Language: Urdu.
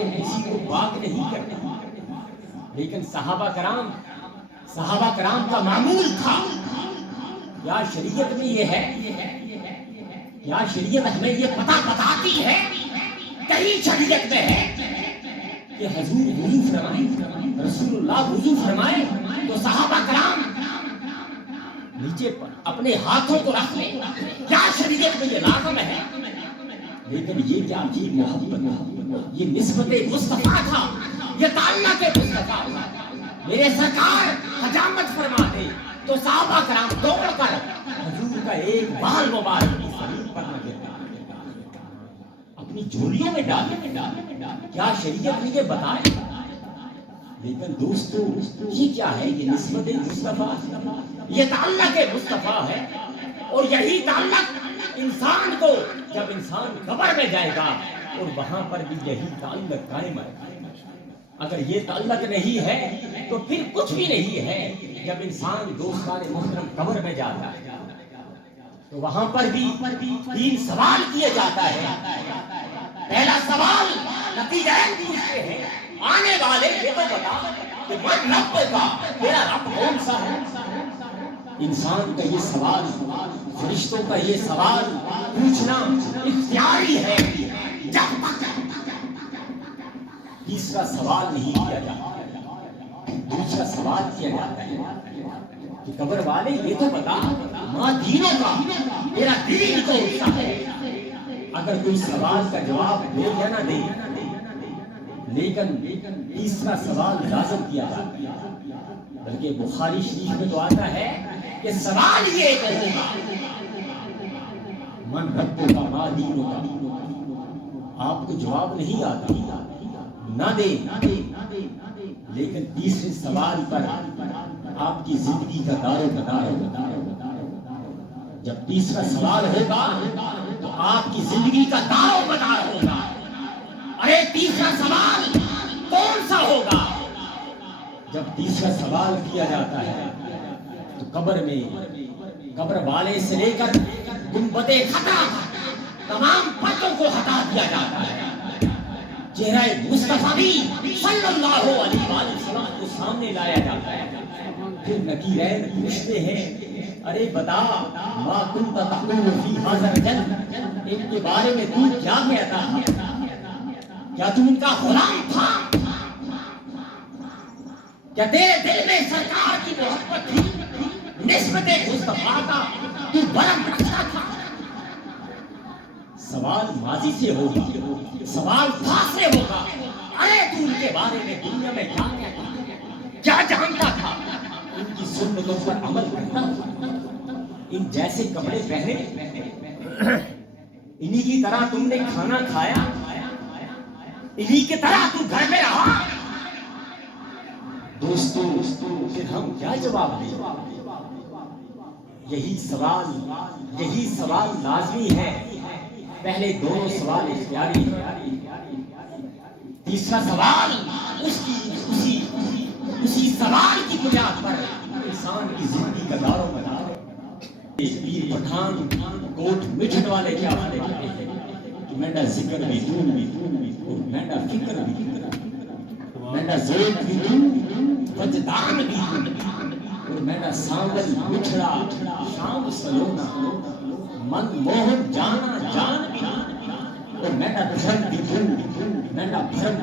لیکن کسی کو پاک نہیں کرتے. لیکن صحابہ کرام کا معمول تھا. یا شریعت میں یہ ہے، یا شریعت ہمیں یہ پتہ بتاتی ہے، کہیں شریعت میں ہے کہ حضور وضو فرمائے، رسول اللہ وضو فرمائے تو صحابہ کرام نیچے پر اپنے ہاتھوں کو رکھ لیں. کیا شریعت میں یہ لازم ہے؟ لیکن یہ کیا عجیب محبت، یہ نسبت مصطفیٰ تھا، یہ تعلق مصطفیٰ تھا. میرے سرکار حجامت فرما دے تو صحابہ کرام دوڑ کر حضور کا ایک بال مبارک کی زمین پر نہ گرتا، اپنی جھولیوں میں ڈالے. کیا شریعت نے یہ بتایا؟ لیکن دوستو یہ کیا ہے؟ یہ نسبت مصطفیٰ، یہ تعلق مصطفیٰ ہے. اور یہی تعلق انسان کو، جب انسان قبر میں جائے گا اور وہاں پر بھی یہی تعلق قائم ہے. اگر یہ تعلق نہیں ہے تو پھر کچھ بھی نہیں ہے. جب انسان دوستان محترم قبر میں جاتا ہے تو وہاں پر بھی 3 سوال کیے جاتا ہے. پہلا سوال نتیجہ پوچھتے ہیں آنے والے، یہ تو بتا کہ من رب کا، تیرا رب کون سا ہے؟ انسان کا یہ سوال، فرشتوں کا یہ سوال پوچھنا اختیاری ہے جب تک تیسرا سوال نہیں کیا جاتا. دوسرا سوال کیا جاتا ہے کہ قبر والے یہ تو بتا ماں دینوں کا، تیرا دین کون سا ہے؟ اگر کوئی سوال کا جواب دے یا نہ دے، لیکن تیسرا سوال لازم کیا جاتا ہے. بلکہ بخاری شریف میں تو آتا ہے کہ سوال یہ ہوگا من ربوں کا ماں دینوں کا. آپ کو جواب نہیں آتا نہ دے، لیکن تیسرے سوال پر آپ کی زندگی کا دار و مدار. جب تیسرا سوال ہوگا تو آپ کی زندگی کا دار و مدار ہوگا. ارے تیسرا سوال کون سا ہوگا؟ جب تیسرا سوال کیا جاتا ہے تو قبر والے سے لے کر گنبد خطا تمام پردوں کو ہٹا دیا جاتا ہے. چہرہ مصطفی صلی اللہ علیہ وسلم کو سامنے لایا جاتا ہے. پھر نکیرین پوچھتے ہیں ارے بتا ما کنت تقول فی ھذا الرجل، ان کے بارے میں تو کیا کہتا تھا؟ کیا تو ان کا غلام تھا؟ کیا تیرے دل میں سرکار کی محبت تھی؟ نسبت مصطفیٰ کا تو برم رکھتا تھا؟ سوال ماضی سے ہوگا، سوال تھا سے ہوگا. ارے تو ان کے بارے میں دنیا میں کیا کہتا تھا، کیا جانتا تھا؟ ان کی سنتوں پر عمل کرتا تھا، ان جیسے کپڑے پہنے، انہی کی طرح تم نے کھانا کھایا، انہی کی طرح تم گھر میں رہا. دوستو پھر ہم کیا جواب دیں؟ یہی سوال لازمی ہے. پہلے دونوں سوال اختیاری ہے. تیسرا سوال اسی سوال کی بنیاد پر انسان کی زندگی کا دار و مدار. پیر پٹھان کوٹ مٹھن والے کیا کہتے ہیں کہ میرا ذکر بھی تو اور میرا فکر بھی، میرا ذوق بھی تو وجدان بھی تو اور میرا سانگل مٹھڑا شام سلونا من موہن جانا جان بھی اور میرا دھرم بھی تو میرا شرم